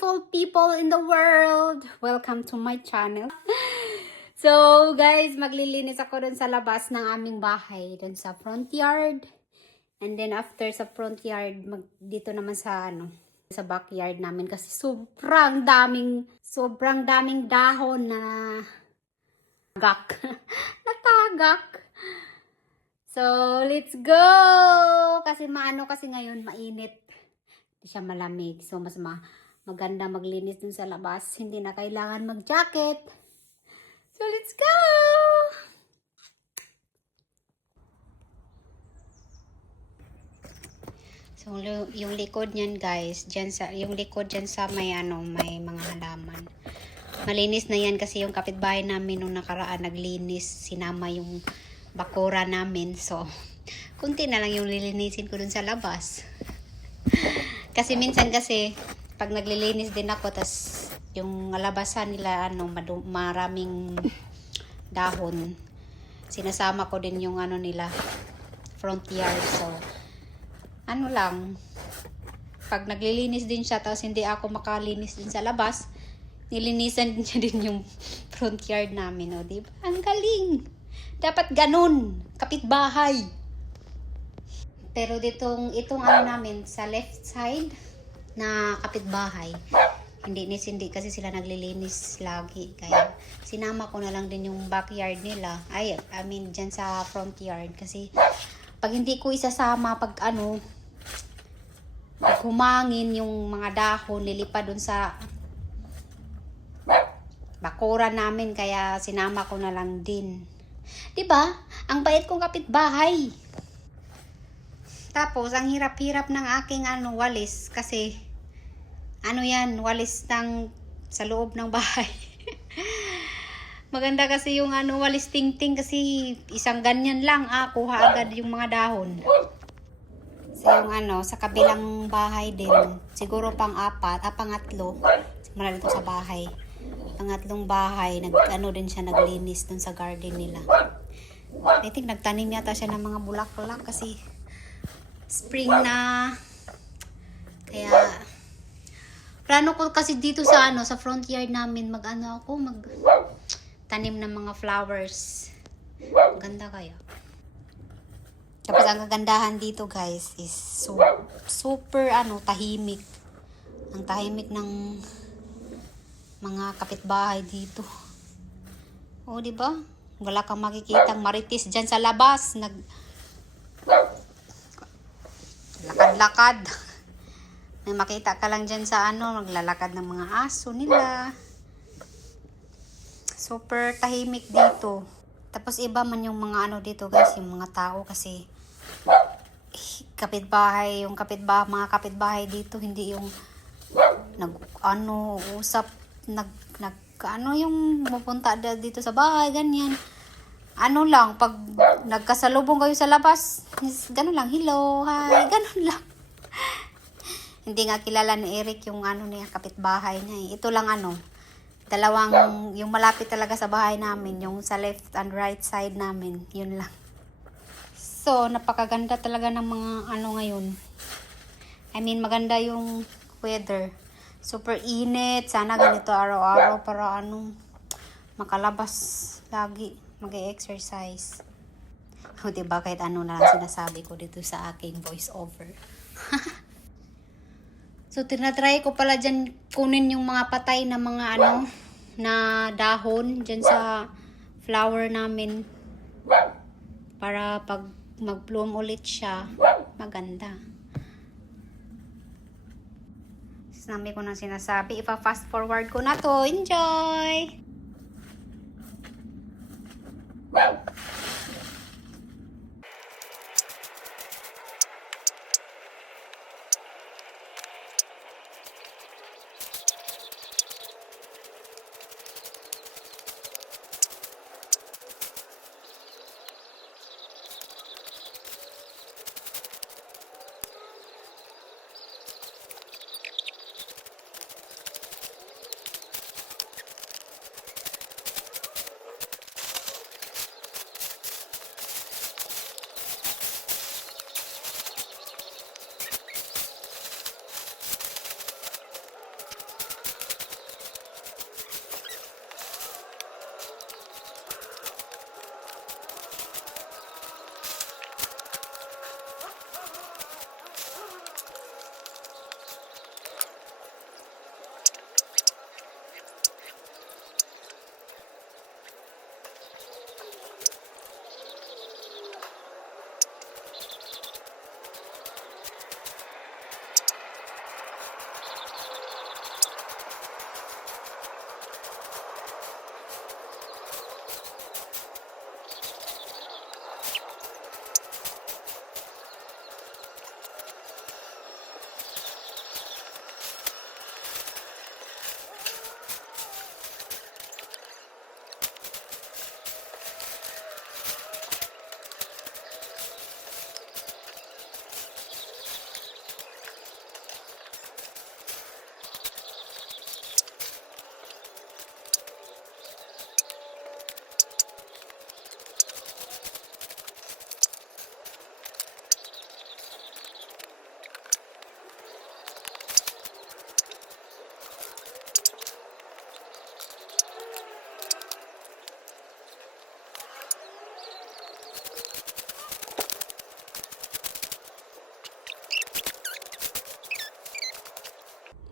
beautiful people in the world! Welcome to my channel. So guys, maglilinis ako dun sa labas ng aming bahay, dun sa front yard. And then after sa front yard, dito naman sa sa backyard namin kasi sobrang daming dahon na gak. Natagak. So, let's go! Kasi kasi ngayon, mainit. Hindi siya malamig. So, mas maganda maglinis dun sa labas. Hindi na kailangan mag-jacket. So, let's go! So, yung likod niyan, guys, yung likod dyan sa may mga halaman. Malinis na yan kasi yung kapitbahay namin nung nakaraan naglinis. Sinama yung bakura namin. So, kunti na lang yung lilinisin ko dun sa labas. Kasi minsan pag naglilinis din ako, tas yung labasan nila, maraming dahon. Sinasama ko din yung nila, front yard. So, pag naglilinis din siya, tapos hindi ako makalinis din sa labas, nilinisan din siya din yung front yard namin. O, diba? Ang galing! Dapat ganun, kapitbahay. Pero itong namin, sa left side na kapitbahay, hindi kasi sila naglilinis lagi. Kaya sinama ko na lang din yung backyard nila. Dyan sa front yard. Kasi pag hindi ko isasama, pag humangin yung mga dahon, lilipad dun sa bakura namin. Kaya sinama ko na lang din. Diba? Ang bait kong kapitbahay. Tapos, ang hirap-hirap ng aking walis. Kasi, walis sa loob ng bahay. Maganda kasi yung walis ting-ting. Kasi, isang ganyan lang. Kuha agad yung mga dahon. So, yung sa kabilang bahay din. Siguro pangatlo. Simula dito sa bahay. Pangatlong bahay, din siya, naglinis dun sa garden nila. I think nagtanim yata siya ng mga bulaklak kasi spring na. Kaya plano ko kasi dito sa sa front yard namin tanim ng mga flowers. Ganda kaya. Tapos ang kagandahan dito, guys, is super tahimik. Ang tahimik ng mga kapitbahay dito. O, diba? Wala kang makikitang marites dyan sa labas. Lakad-lakad. May makita ka lang dyan sa naglalakad ng mga aso nila. Super tahimik dito. Tapos iba man yung mga dito, guys, yung mga tao kasi mga kapitbahay dito, hindi yung usap, yung pupunta dito sa bahay, ganyan. Pag nagkasalubong kayo sa labas, ganun lang, hello, hi, ganun lang. Hindi nga kilala ni Eric yung niya, kapitbahay niya. Ito lang dalawang, yung malapit talaga sa bahay namin, yung sa left and right side namin, yun lang. So, napakaganda talaga ng mga ngayon. Maganda yung weather. Super init. Sana ganito araw-araw para makalabas lagi. Mag-exercise. O, diba? Kahit na lang sinasabi ko dito sa aking voice over. So, tinatry ko pala dyan kunin yung mga patay na mga na dahon dyan sa flower namin. Para pag mag-bloom ulit siya, maganda. Sinami ko nang sinasabi. Ipa-fast forward ko na to. Enjoy!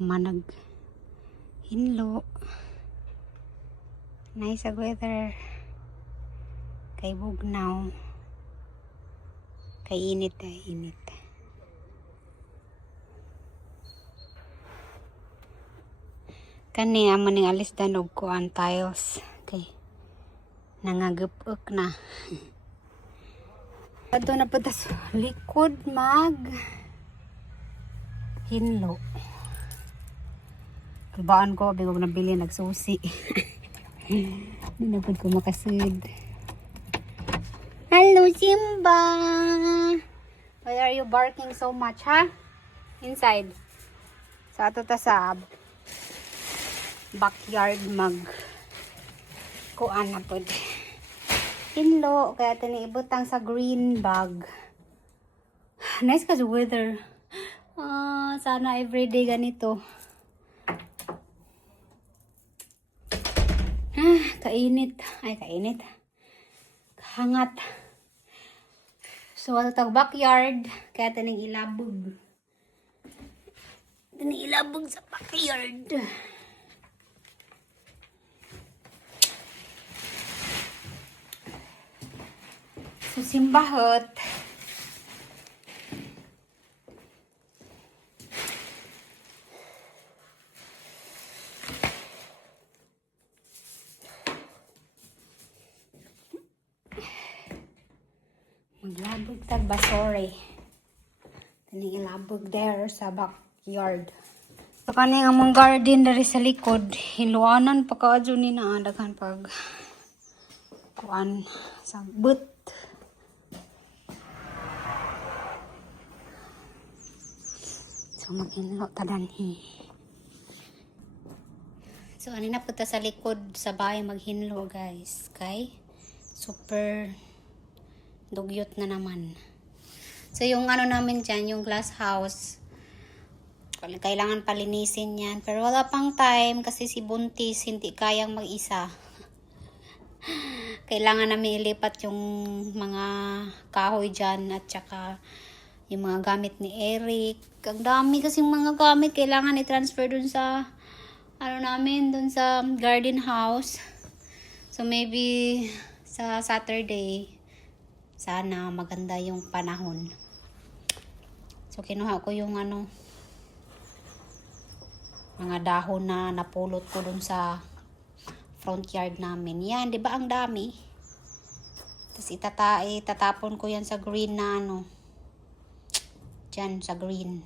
manag hinlo. Nice ang weather. Kay bugnaw. Kay init ay init. Kani amo ning alis danog ko ang tiles. Okay. Nangagupok na. Ato na po tas likod mag hinlo. Kalbaan ko, bigog nabili nagsusi. Hindi na po ko makasud. Hello, Simba! Why are you barking so much, ha? Inside. Sa ato ta sa backyard mag kuan na po. Hinlo, kaya tiniibutang sa green bag. Nice kasi weather. Sana everyday ganito. Kainit. Ay, kainit. Hangat. So, ato tag backyard. Kaya taning ilabog. Taning ilabog sa backyard. So, simbahot. Maglabog tag basore. Taning ilabog there sa backyard. So, kaning among garden dari sa likod. Hiluanan pa kaadyo ni na daghan pag kuan sa but. So, maghinlo tadanhi. So, ano na punta sa likod sa bahay maghinlo, guys. Kay super dugyot na naman. So, yung ano namin dyan, yung glass house, kailangan palinisin yan. Pero wala pang time kasi si Buntis hindi kayang mag-isa. Kailangan namin ilipat yung mga kahoy dyan at saka yung mga gamit ni Eric. Ang dami kasing mga gamit. Kailangan i-transfer dun sa ano namin, dun sa garden house. So maybe sa Saturday, sana maganda yung panahon. So kinuha ko yung ano, mga dahon na napulot ko dun sa front yard namin. Yan, di ba ang dami? Tapos itatapon ko yan sa green na ano. Diyan, sa green.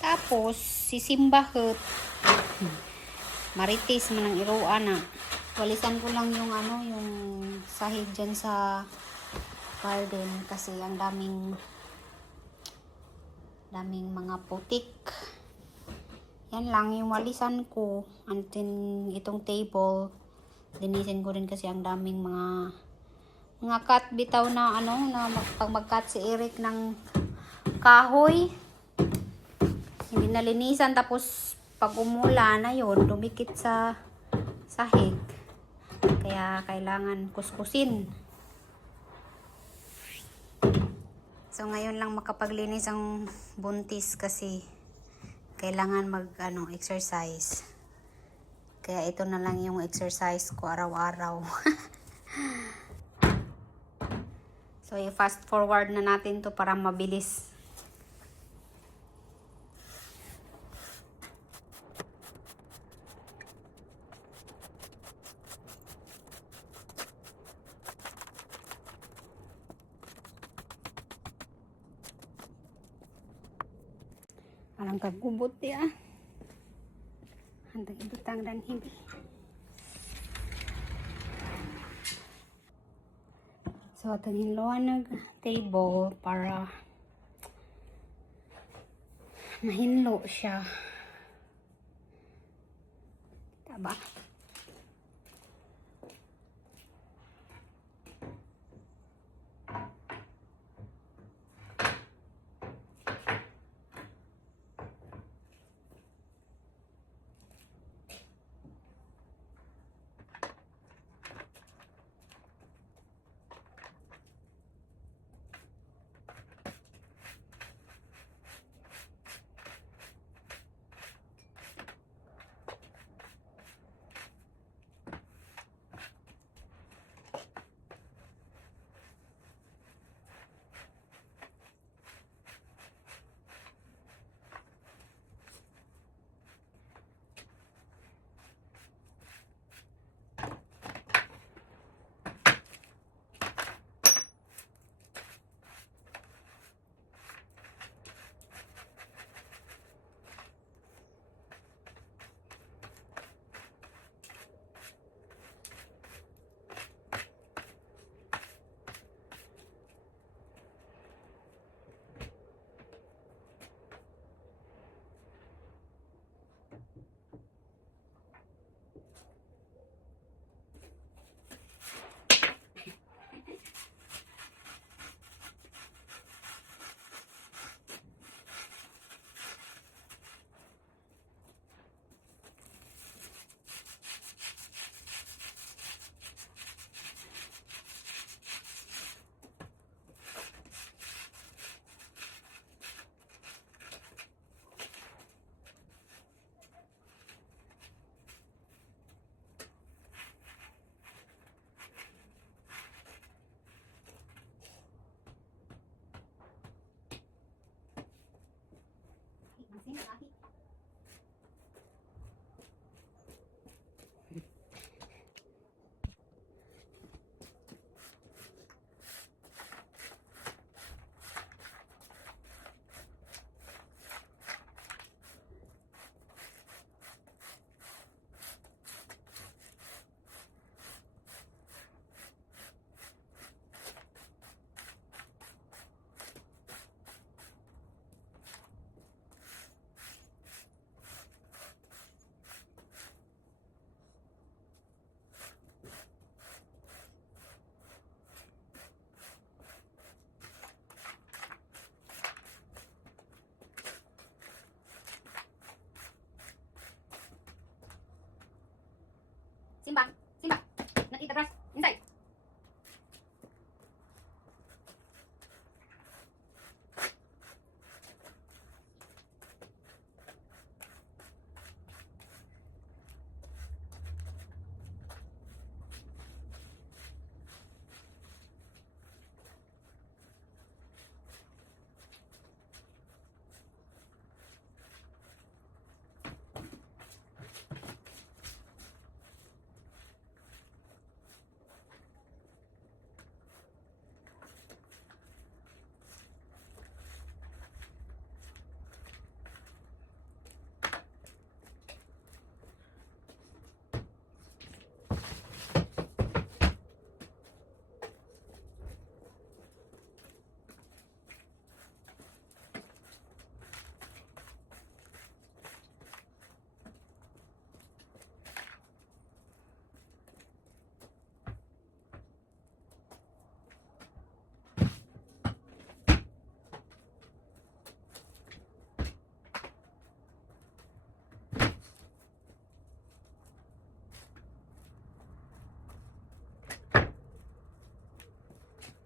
Tapos, sisimbahot. Marites man ang iruan na. Walisan ko lang yung ano, yung sahig dyan sa garden kasi ang daming mga putik. Yan lang yung walisan ko. Until itong table, linisin ko rin kasi ang daming mga cut bitaw na ano, na pag mag-cut si Eric ng kahoy. Hindi nalinisan, tapos pag umula na yun, dumikit sa sahig. Kaya kailangan kuskusin. So ngayon lang makapaglinis ang Buntis kasi kailangan exercise. Kaya ito na lang yung exercise ko araw-araw. So i-fast forward na natin to para mabilis. Alang kagubot ya. Hantang ibutang dan hindi. So atong hinloan table para mahinlo siya. Taba.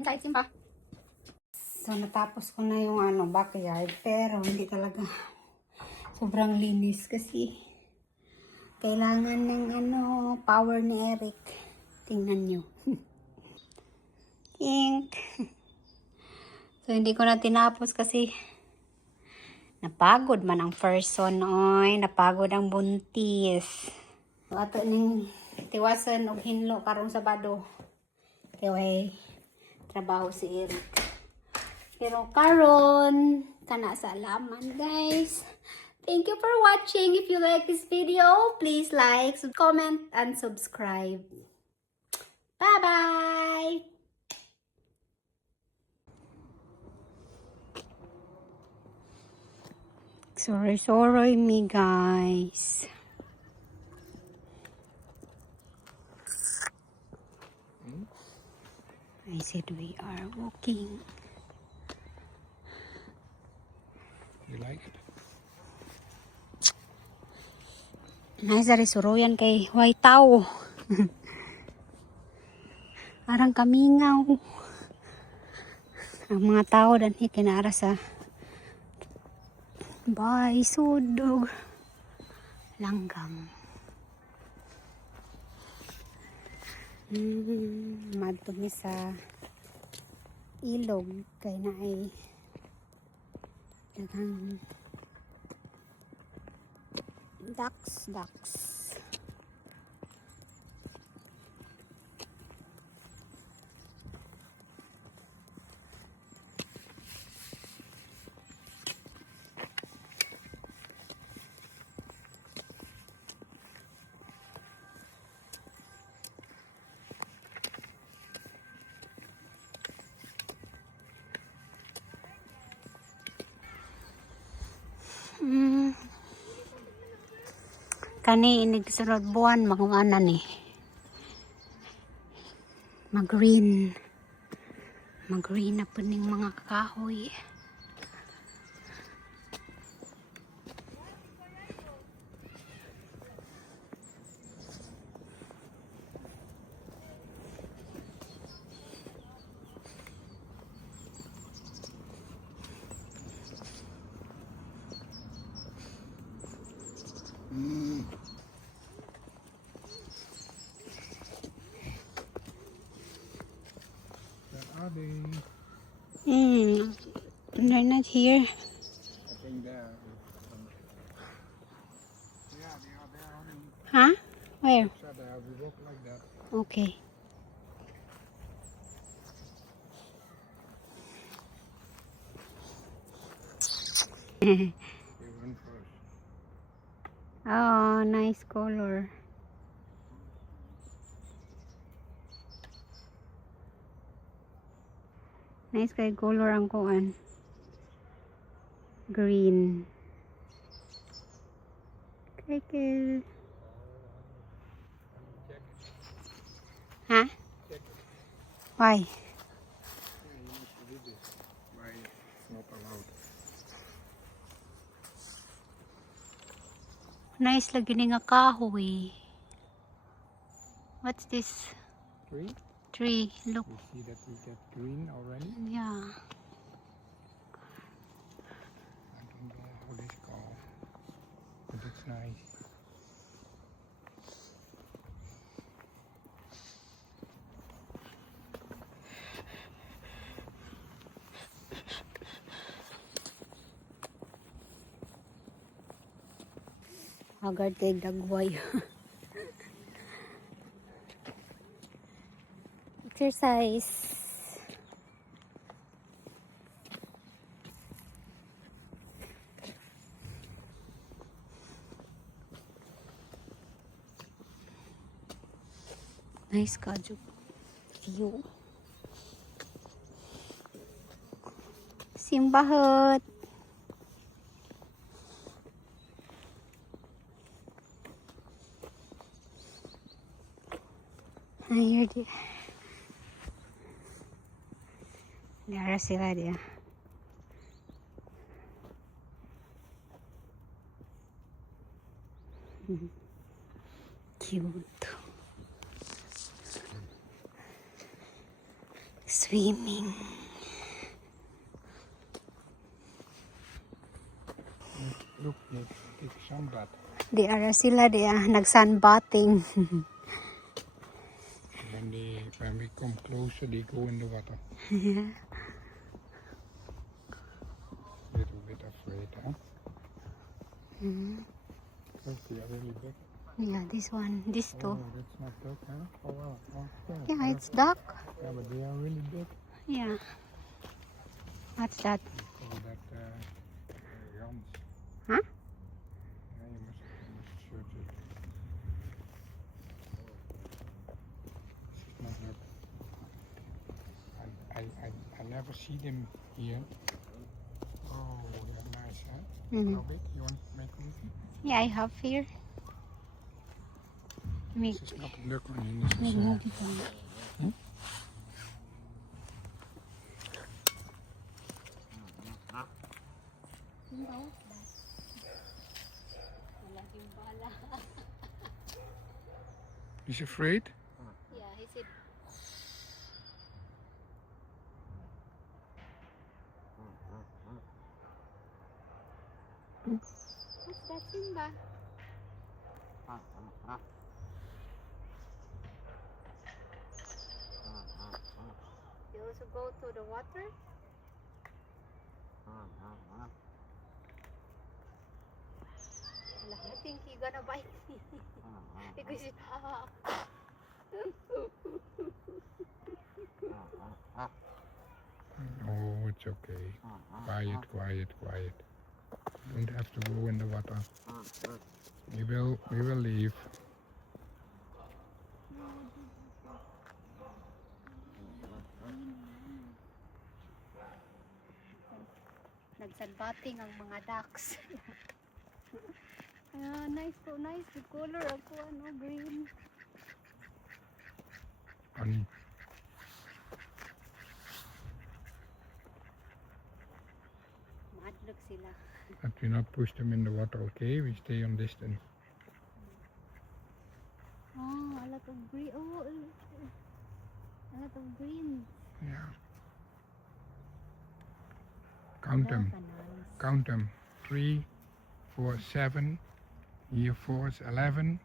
Kahit simpa. So, natapos ko na yung backyard. Pero, hindi talaga sobrang linis kasi kailangan ng power ni Eric. Tingnan nyo. Pink. So, hindi ko na tinapos kasi napagod man ang person. Oy, napagod ang buntis. So, ato ning tiwasan og hinlo karong Sabado. Kaya trabaho si Eric. Pero karon kana sa alaman, guys. Thank you for watching. If you like this video, please like, comment, and subscribe. Bye-bye! Sorry me, guys. I said we are walking. You like it? Nice dari suruyan kay White Tao. Arang kamingaw. Ang mga tao dan hikinara sa bay sudog langgam. Madto mi sa ilog kay naay daghang ducks. Kani inig sunod buwan magungana ni mag-green na po ning mga kahoy. Where are they? They're not here. I think they are. Yeah, they are there. Huh? Where? So they have to walk like that. Okay. They run first. Oh, nice color. Nice kay color ang kuan. Green. Kay. Huh? Check. Why? Yeah, you need to do this. Why it's not allowed? Nice lagi ni nga kahoy. What's this? Tree? Tree. Look. You see that we get green already? Yeah. I don't know how this called, but it's nice. Agad kay dagway. Exercise. Nice kajuk view. Simbahut. Ayun dia. Nara sila dia. Cute. Swimming. Look, they take sunbath. Di ara sila di nag-sunbathing. When we come closer, they go in the water. Little bit afraid, huh? Look, they are really big. Yeah, this one, this two. Oh, that's not duck, huh? Oh, wow. Okay. Yeah, it's duck. Yeah, but they are really big. Yeah. What's that? We call that Rans. Huh? Yeah, you must search it. This is not duck. I never see them here. Oh, they're nice, huh? Mhm. How big? You want to make with me? Yeah, I have here. Make. This is not a duck onion, this is He's afraid? Yeah, he said. What's that, Simba? You also go to the water? I think he's gonna bite me. Because he's Oh, it's okay. Quiet, quiet, quiet. Don't have to go in the water. We will leave. Nagsunbathing ang mga ducks. Nice po, nice. The color ako, green. Honey. Madlook sila. But we not push them in the water, okay? We stay on distance. Oh, a lot of green. Oh, a lot of green. Yeah. Count them. Bananas. Count them. 3, 4, 7. Here 4 is 11.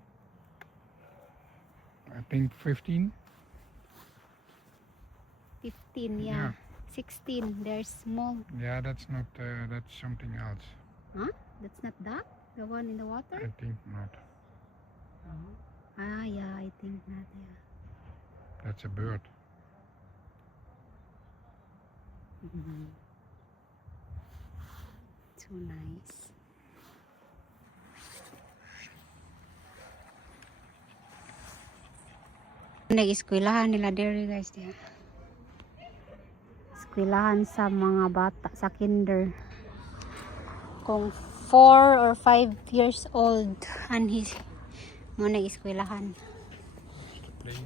I think 15. 15, yeah. Yeah. 16, they're small. Yeah, that's not. That's something else. Huh? That's not duck? The one in the water? I think not. Ah, yeah, I think not, yeah. That's a bird. So nice. Nag-eskwelahan nila dere guys diya. Eskwelahan sa mga bata sa kinder. Kung 4 or 5 years old and he mo nag-eskwelahan. Play.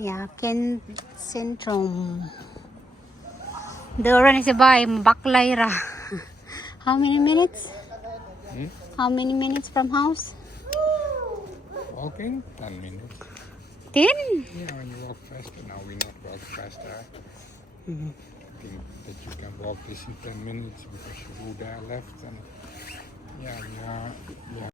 Yeah, Kent Syndrome. Doon is by baklay ra. How many minutes? How many minutes from house? Walking 10 minutes. 10? Yeah, when you walk faster. Now we not walk faster. I think that you can walk this in 10 minutes because you go there left and yeah,